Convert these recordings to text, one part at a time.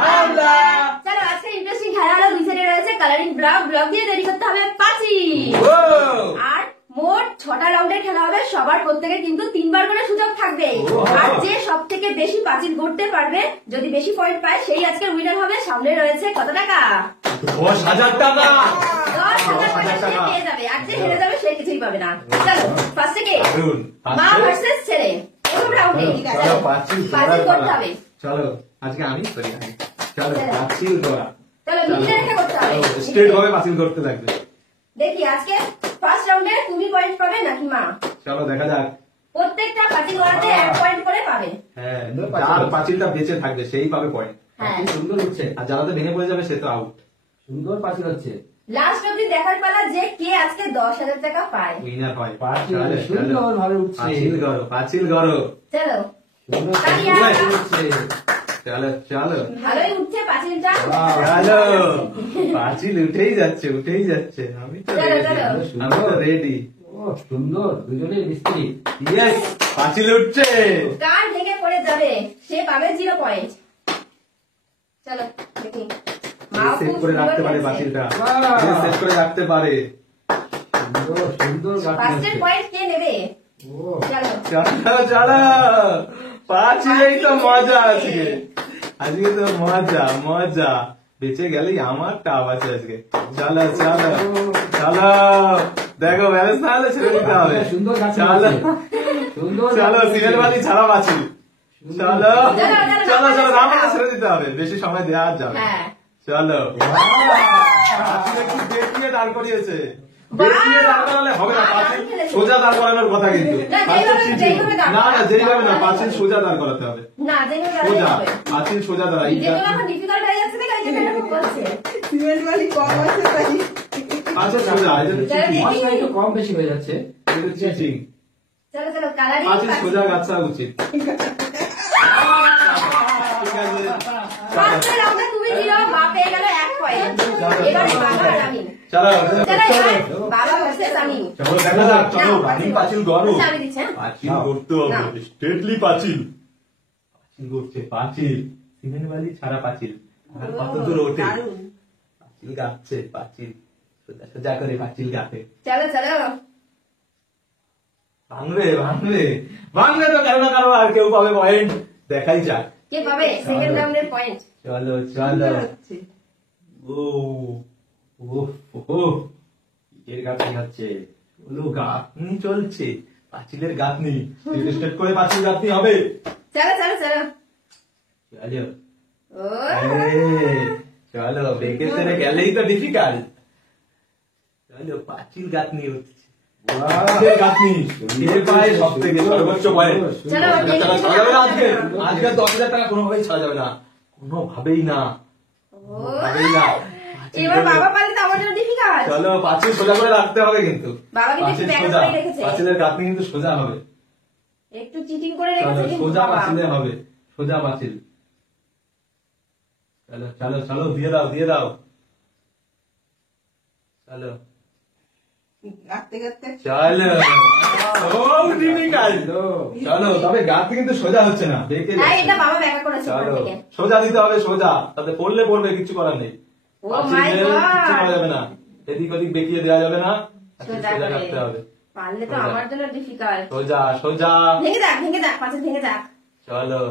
হামলা। চলো আজকে ইন্টারেস্টিং খেলা হলো, দুই সাইডে রয়েছে কালারিং ব্লক, ব্লক দিয়ে তৈরি করতে হবে পাঁচিল। আর মোট 6টা রাউন্ডের খেলা হবে, সবার প্রত্যেকের কিন্তু 3 বার করে সুযোগ থাকবে। আর যে সব থেকে বেশি পাঁচিল গড়তে পারবে, যদি বেশি পয়েন্ট পায়, সেই আজকের উইনার হবে। সামনে রয়েছে কত টাকা? 10,000 টাকা। 10,000 টাকা সে পেয়ে যাবে, আর যে হেরে যাবে সে কিছুই পাবে না। চলো ফার্স্ট থেকে মা ভার্সেস ছেলে, প্রথম রাউন্ডে পাঁচিল করতে হবে। চলো আজকে আমি করি। চলো পাঁচিল করা, চলো মিডিলে রেখে করতে হবে, স্ট্রেট ভাবে পাঁচিল করতে থাকবে। দেখি আজকে ফার্স্ট রাউন্ডে তুমি পয়েন্ট পাবে নাকি মা? চলো দেখা যাক। প্রত্যেকটা পাঁচিল গড়াতে 1 পয়েন্ট করে পাবে। হ্যাঁ, যার পাঁচিলটা বেঁচে থাকবে সেই পাবে পয়েন্ট। হ্যাঁ সুন্দর হচ্ছে, আর যারা ভেঙে পড়ে যাবে সে তো আউট। সুন্দর পাঁচিল হচ্ছে। লাস্ট অবধি দেখার পালা যে কে আজকে 10,000 টাকা পায়। উইনার হয়। পাঁচিল সুন্দর ভাবে উঠছে। পাঁচিল গড়ো, পাঁচিল গড়ো। চলো চলো চলো, ভালোই উঠছে পাঁচিলটা। চলো পাঁচিল উঠেই যাচ্ছে, উঠেই যাচ্ছে। আমি তো রেডি। সুন্দর, দুজনে মিস্ত্রি। ইয়েস, পাঁচিল উঠছে। কার ভেঙে পড়ে যাবে সে পাবে 0 পয়েন্ট। চলো দেখি সেট করে রাখতে পারে পাঁচিলটা, সেট করে রাখতে পারে। সুন্দর সুন্দর, ফার্স্টের পয়েন্ট কে নেবে? চলো চলো চলো, পাঁচিলেই তো মজা আজকে। আজকে তো মজা মজা, বেঁচে গেলেই আমার টাপ আছে আজকে। চলো চলো চলো, দেখো ব্যালেন্স না হলে ছেড়ে দিতে হবে। চলো চলো, সিমেন্ট বালি ছাড়া পাঁচিল। চলো চলো চলো, না হলে ছেড়ে দিতে হবে, বেশি সময় দেওয়া আর যাবে। চলো, পাঁচিল একটু দেখিয়ে দাঁড় করিয়েছে। দেখিয়ে দাঁড় করালে হবে না, পাঁচিল সোজা দাঁড় করানোর কথা কিন্তু। না না, যেইভাবে না, পাঁচিল সোজা দাঁড় করাতে হবে। সোজা পাঁচিল সোজা দাঁড়াই। পাঁচিল সোজা, একটু কম বেশি হয়ে যাচ্ছে, চিটিং। পাঁচিল সোজা গাছা উচিত। ঠিক আছে, চলো বাবা ভার্সেস আমি। চলো দেখা যাক। চলো রানিং পাঁচিল গড়ো, পাঁচিল গড়তে হবে, স্ট্রেটলি পাঁচিল। পাঁচিল গড়ছে, পাঁচিল সিমেন্ট বালি ছাড়া পাঁচিল। আর কত দূর ওঠে, পাঁচিল গাচ্ছে, পাঁচিল সোজা সোজা করে পাঁচিল গাছে। চলো চলো, ভাঙবে ভাঙবে ভাঙবে তো কারো না কারো, আর কেউ পাবে পয়েন্ট। দেখাই যাক কে পাবে সেকেন্ড রাউন্ডের পয়েন্ট। চলো চলো। ও ও, এর গাঁথনি হচ্ছে, গাঁথনি চলছে, পাঁচিলের গাঁথনি। স্টেট করে পাঁচিল গাঁথনি হবে। চলো চলো চলো চলো, চলো বেঁকে সেরে গেলেই তো ডিফিকাল্ট। চলো পাঁচিল গাঁথনি হচ্ছে, গাঁথনি পায় সব থেকে সর্বোচ্চ পয়েন্ট। ছাড়া যাবে না আজকে, আজকে 10,000 টাকা কোনোভাবেই ছাড়া যাবে না, কোনোভাবেই না, কোনোভাবেই না। এবার বাবা পারলে তো আমার জন্য ডিফিকাল্ট। চলো পাঁচিল সোজা করে রাখতে হবে কিন্তু, বাবা কিন্তু একটু ব্যাক করে রেখেছে, পাঁচিলের গাঁথনি কিন্তু সোজা হবে, একটু চিটিং করে রেখেছে কিন্তু সোজা বাবা। পাঁচিলে হবে, সোজা পাঁচিল। চলো চলো চলো, দিয়ে দাও দিয়ে দাও। চলো চলো, ও ডিফিকাল্ট। চলো তবে গাঁথনি কিন্তু সোজা হচ্ছে না, বেঁকে না এটা বাবা ব্যাক করেছে। চলো সোজা দিতে হবে, সোজা, তাতে পড়লে পড়বে, কিছু করার নেই। ও মাই গড, কিছু করা যাবে না, এদিক ওদিক বেঁকিয়ে দেওয়া যাবে না, সোজা রাখতে হবে। পারলে তো আমার জন্য ডিফিকাল্ট। সোজা সোজা, ভেঙে যাক পাঁচিল ভেঙে যাক। চলো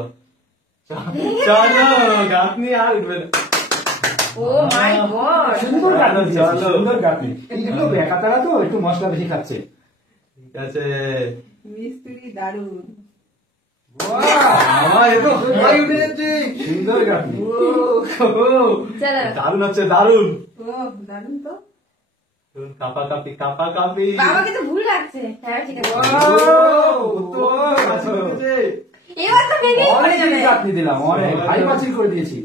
চলো, গাঁথনি আর উঠবে না। ও মাই গড, সুন্দর গাঁথনি, সুন্দর গাঁথনি। এগুলো বেকাতারা তো একটু মশলা বেশি খাচ্ছে। ঠিক আছে, মিস্ত্রি দারুন। সুন্দর গাঁথনি, চলো দারুন হচ্ছে, দারুন দারুন তো। কাপা কাপি কাপা কাপি। বাবা কিন্তু ভুল রাখছে। হ্যাঁ ঠিক আছে, এবার তো ভেঙে পড়ে যাবে। গাঁথনি দিলাম, অনেক হাই পাঁচিল করে দিয়েছি,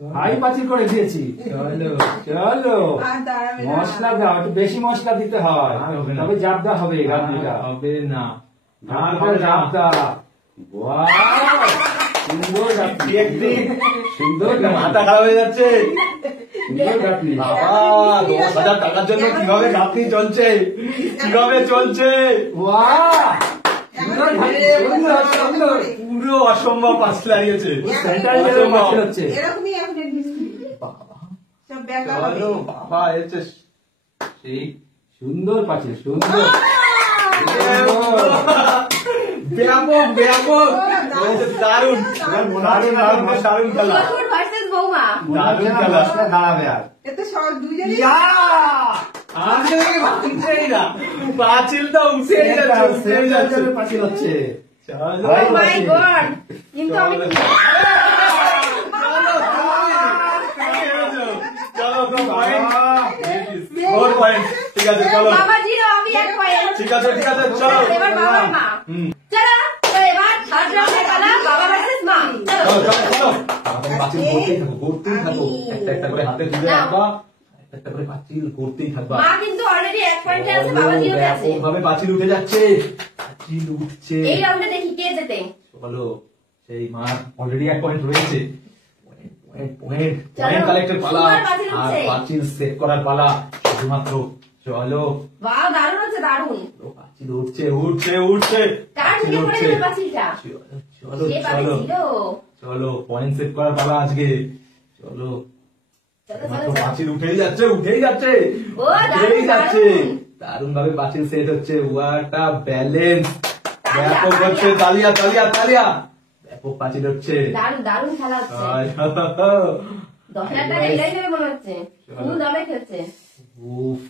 হাই পাঁচিল করে দিয়েছি। চলো চলো আর দাঁড়াবে না। মশলা দাও, একটু বেশি মশলা দিতে হয়, তবে জাবদা হবে গাঁথনিটা, হবে না, জাবদা। সুন্দর গাঁথনি, সুন্দর মাথা খারাপ হয়ে যাচ্ছে। সুন্দর গাঁথনি। বাবা 10,000 টাকার জন্য কিভাবে গাঁথনি চলছে, কিভাবে চলছে। বাহ, সুন্দর গাঁথনি, সুন্দর সুন্দর। পুরো অসম্ভব পাঁচিল হারিয়েছে। সেন্টার লেভেলের পাঁচিল হচ্ছে। এরকমই আমাদের মিস্ত্রি সব ব্যাকা হবে চলো বাবা এসেছে সেই সুন্দর পাঁচিল, সুন্দর। ব্যাপক ব্যাপক দারুণ দারুণ দারুণ দারুণ খেলা শ্বশুর ভার্সেস বৌমা। দারুণ খেলা দাঁড়াবে আর এতে সব দুইজনই পাঁচিলটা উঠে যাচ্ছে পাঁচিল হচ্ছে। ও মাই গড, কিন্তু আমি চলো পয়েন্ট ঠিক আছে চলো বাবা জিরো, আমি 1 পয়েন্ট। ঠিক আছে চলো এবার বাবার মা। চলো তো এবার থার্ড রাউন্ডে খেলা বাবা ভার্সেস মা। চলো চলো চলো পাঁচিল করতেই থাকো, একটা একটা করে হাতে তুলে রাখবা, একটা একটা করে পাঁচিল করতেই থাকবা। মা কিন্তু অলরেডি 1 পয়েন্টে আছে, বাবা জিরোতে আছে। ব্যাপকভাবে পাঁচিল উঠে যাচ্ছে, পাঁচিল উঠছে। এই রাউন্ডে দেখি কে জেতে। চলো, সেই মা অলরেডি 1 পয়েন্ট রয়েছে। পয়েন্ট চলো, কালেক্টের পালা, সুন্দর পাঁচিল আর উঠছে। পাঁচিল সেট করার পালা শুধুমাত্র। চলো, বাহ, দারুণ হচ্ছে, দারুণ। পাঁচিল উঠছে কার পাঁচিল থেকে পড়ে উঠছে। যাবে পাঁচিলটা? চলো সে পাবে চলো জিরো। চলো, পয়েন্ট সেট করার পালা আজকে। চলো, চলো মাত্র চলো চলো। পাঁচিল উঠেই যাচ্ছে ও, দারুণ, উঠেই যাচ্ছে। দারুণ। দারুণ ভাবে পাঁচিল সেট হচ্ছে। হোয়াট আ ব্যালেন্স, তালিয়া, ব্যাপক তালিয়া। হচ্ছে। তালিয়া তালিয়া তালিয়া, ব্যাপক পাঁচিল হচ্ছে। দারুণ দারুণ খেলা হচ্ছে। 10,000 টাকা এটাই নেবে মনে হচ্ছে, ফুল দামে খেলছে। উফ,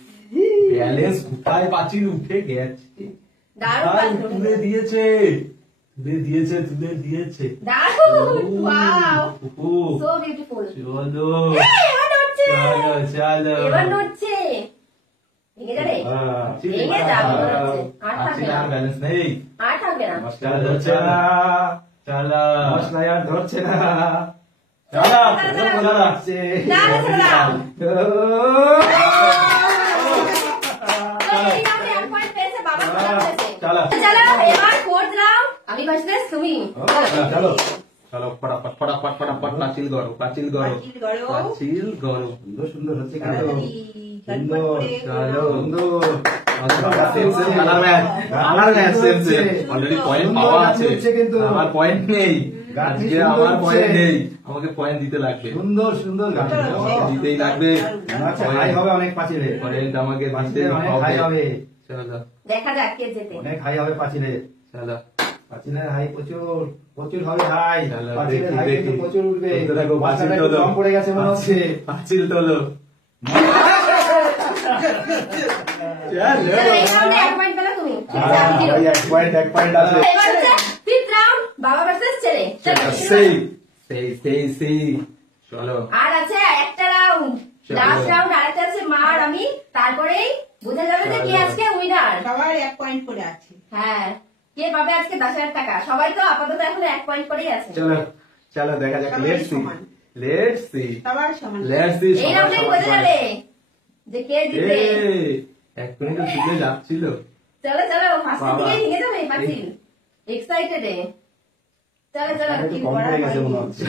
ব্যালেন্স কোথায় পাঁচিল উঠে গেছে। দারুণ কোথায় পাঁচিল তুলে উঠেছে। দিয়েছে, তুলে দিয়েছে। দারুণ, ওয়াও, ও, সো বিউটিফুল। চলো এবার নড়ছে, চলো এবার নড়ছে। ভেঙে যাবে, ভেঙে যাবে মনে হচ্ছে। আর থাকবে না, ব্যালেন্স নেই। আর থাকবে না। মশলা ধরছে না, চলো মশলা আর ধরছে না। চলো চলো, দাঁড়া, দাঁড়া। তো এই রাউন্ডে 1 পয়েন্ট পেয়েছে বাবা, ভালো হয়েছে। চলো। চলো, এবার ফোর্থ রাউন্ড, আমি ভার্সেস তুমি। চলো চলো, ফটাফট ফটাফট ফটাফট পাঁচিল গড়ো, পাঁচিল গড়ো, পাঁচিল গড়ো। পাঁচিল গড়ো। সুন্দর সুন্দর হচ্ছে কিন্তু। তাড়াতাড়ি, ঝটপট করে চলো, করো। অলরেডি পয়েন্ট পাওয়া আছে, কিন্তু আমার পয়েন্ট নেই। গাছটি আজকে সুন্দর আমার পয়েন্ট উঠছে। নেই, আমাকে পয়েন্ট দিতে লাগবে। সুন্দর সুন্দর গান আমাকে দিতেই লাগবে। আচ্ছা হাই হবে অনেক পাঁচিলে, পয়েন্ট আমাকে দিতে পাঁচিলে অনেক হাই হবে। হবে, চলো দেখা যাক কে জেতে। অনেক হাই হবে পাঁচিলে, চলো, পাঁচিলের হাই প্রচুর প্রচুর হবে হাই, চলো, পাঁচিলের দেখি, হাই দেখি। কিন্তু প্রচুর উঠবে। উঠতে থাকো, পাঁচিল মাথাটা একটু তোলো। কম পড়ে গেছে মনে হচ্ছে। পাঁচিল তোলো। চলো, এই রাউন্ডে 1 পয়েন্ট পেলে তুমি। ঠিক আছে, আমি জিরো। এক পয়েন্ট আছে। এবার হচ্ছে ফিফথ রাউন্ড, বাবা ভার্সেস ছেলে। চলো, সেই সেই চলো, আর আছে একটা রাউন্ড, চলো। Last round. আরেকটা আছে মা আর আমি, তারপরেই বোঝা যাবে যে কে চলো। আজকে উইনার। সবার 1 পয়েন্ট করে আছে। হ্যাঁ, কে পাবে আজকে 10,000 টাকা। সবাই তো আপাতত এখন 1 পয়েন্ট করেই আছে। চলো চলো, দেখা যাক। সবাই লেটস সি, সমান। লেটস সি, সবার সমান। Let's see. এই রাউন্ডেই বোঝা যাবে যে কে জিতবে। এক মিনিট শুনে যাচ্ছিল। চলো চলো, ফার্স্টের বাবা। দিকে ভেঙে যাবে পাঁচিল। এক্সাইটেড চলো চলো, একটু কি কম করা পড়ে গেছে হয়নি। মনে হচ্ছে।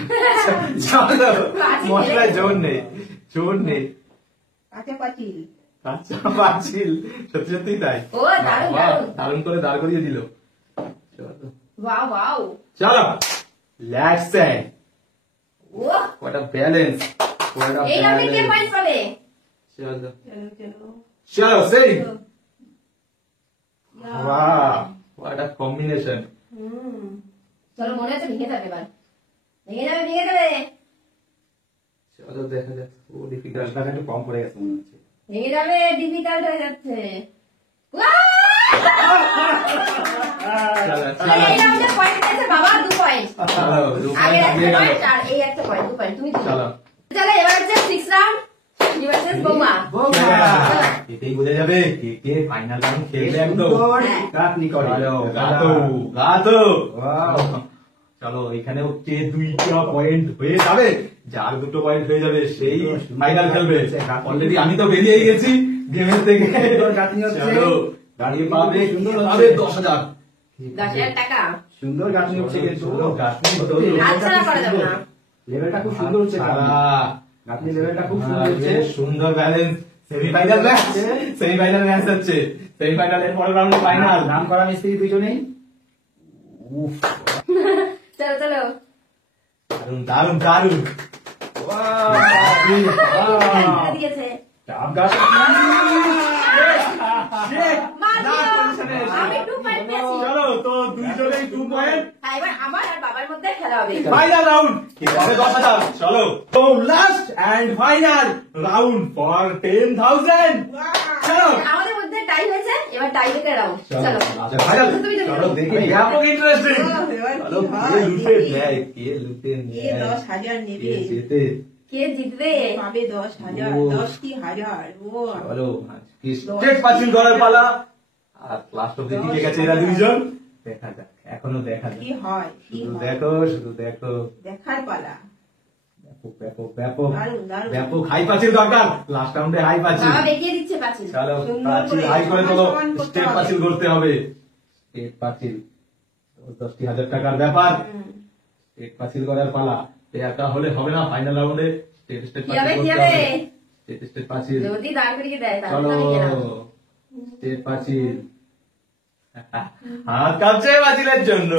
চলো, পাঁচিল মশলায় ফেলে জোর নেই, জোর নেই। কাছে পাঁচিল। আচ্ছা, পাঁচিল সত্যি সত্যি তাই। ও, দারুণ বাহ, দারুণ। দারুণ করে দাঁড় করিয়ে দিল। চলো ওয়াও ওয়াও। চলো, let's say oh, what a balance, what a এই রাউন্ডে কে ব্যালেন্স। পয়েন্ট পাবে? চলো চলো চলো। চলো, সেই Yeah. বাহ, হোয়াট আ কম্বিনেশন। হুম। চলো, মনে হচ্ছে ভেঙে যাবে এবার। ভেঙে যাবে, ভেঙে যাবে, চলো দেখা যাক। ও ডিফিকাল্ট। গাছটা একটু কম পড়ে গেছে মনে হচ্ছে। ভেঙে যাবে, ডিফিকাল্ট হয়ে যাচ্ছে। চলো চলো, এই রাউন্ডে পয়েন্ট পেয়েছে বাবা 2 পয়েন্ট। চলো, আগের একটা দিয়ে গেল। পয়েন্ট আর এই একটা পয়েন্ট, 2 পয়েন্ট। তুমি চলো। চলো, এবার হচ্ছে 6 রাউন্ড, তুমি ভার্সেস বৌমা। বৌমা। চলো। এটাই বোঝা যাবে কে কে ফাইনাল রাউন্ড খেলবে একদম। সুন্দর হ্যাঁ। গাঁথনি করে। চলো, গাতো গাতো। Wow. চলো, এখানেও কে 2টা পয়েন্ট হয়ে যাবে, যার 2টো পয়েন্ট হয়ে যাবে সেই ফাইনাল খেলবে। অলরেডি আমি তো বেরিয়েই গেছি গেমের থেকে। সুন্দর গাঁথনি হচ্ছে। চলো, গাড়ি পাবে, সুন্দর সুন্দর হচ্ছে। পাবে 10,000। 10,000 টাকা। সুন্দর গাঁথনি হচ্ছে কিন্তু। সুন্দর গাঁথনি হচ্ছে। হাতছাড়া করা যাবে না। লেভেলটা খুব সুন্দর হচ্ছে গাঁথনি। গাঁথনি লেভেলটা খুব সুন্দর হচ্ছে। সুন্দর balance. Semifinal match, semifinal match হচ্ছে। সেমিফাইনালের পরের রাউন্ড ফাইনাল। নাম করা মিস্ত্রি দুজনেই। উফ, চলো চলো। দারুন দারুন দারুন। করে দিয়েছে। মাঝি, আমি 2 পয়েন্ট পেয়েছি। চলো তো দুইজনেই 2 পয়েন্ট। হ্যাঁ, এবার আমার আর বাবার মধ্যে খেলা হবে। ফাইনাল রাউন্ড কি হবে 10,000। চলো তো last and final round for 10,000। চলো আমাদের মধ্যে টাই হয়েছে, এবার টাই ব্রেকার রাউন্ড। চলো ফাইনাল। তুমি দেখো। চলো দেখি ব্যাপক ইন্টারেস্টিং। এবার চলো কি কে হয়? লুটে নেয়, কে লুটে কে নেয়, 10,000 নেবে? কে জেতে। কে জিতবে? পাবে 10,000, ও। 10টি হাজার। ও চলো কি স্টেট পাচ্ছেন করার পালা। আর লাস্ট অব্দি টিকে গেছে এরা দুইজন। দেখা যাক, এখনো দেখা যাক। কি হয়, কি শুধু হয়? দেখো, শুধু দেখো। দেখার পালা। ব্যাপক ব্যাপক ব্যাপক দারুণ, দারুণ। ব্যাপক হাই পাচ্ছিল দরকার। লাস্ট রাউন্ডে হাই পাচ্ছিল। বাবা বেঁকিয়ে দিচ্ছে পাঁচিল। চলো সুন্দর পাঁচিল করে হাই করে তোলো। সমান করতে স্টেপ হবে। পাঁচিল করতে হবে। স্টেপ পাঁচিল 10,000 টাকার ব্যাপার। স্টেপ পাঁচিল করার পালা। একা হলে হবে না, ফাইনাল রাউন্ডে স্টেপ স্টেপ কি হবে, পাঁচিল কি করতে হবে? হবে। স্টেপ স্টেপ পাঁচিল। যদি দাঁড় করিয়ে দেয় তাহলে চলো তো আমি গেলাম। স্টেপ পাঁচিল। হাত কাঁপছে পাঁচিলের জন্য।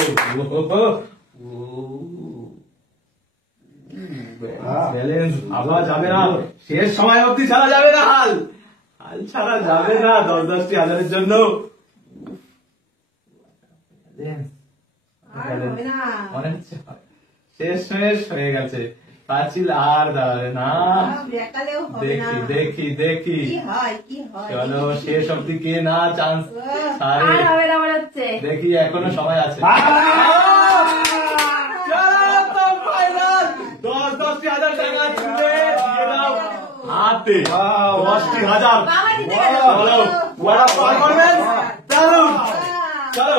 ব্যালেন্স ভাবা যাবে না, শেষ সময় অবধি ছাড়া যাবে না। হাল হাল ছাড়া যাবে না 10-10টি হাজারের জন্য। আর হবে না। মনে হচ্ছে শেষ শেষ হয়ে গেছে, পাঁচিল আর দাঁড়াবে না। বেকালেও হবে না। দেখি দেখি দেখি। কি হয়, কি হয়? চলো শেষ অবধি কে না চান্স আর হবে না মনে হচ্ছে। দেখি, এখনো সময় আছে। চলো তো ফাইনাল 10-10টি হাজার টাকা তুলে দিয়ে দাও হাতে। 10টি হাজার। বাবা জিতে গেল। চলো, what a performance! দারুণ। চলো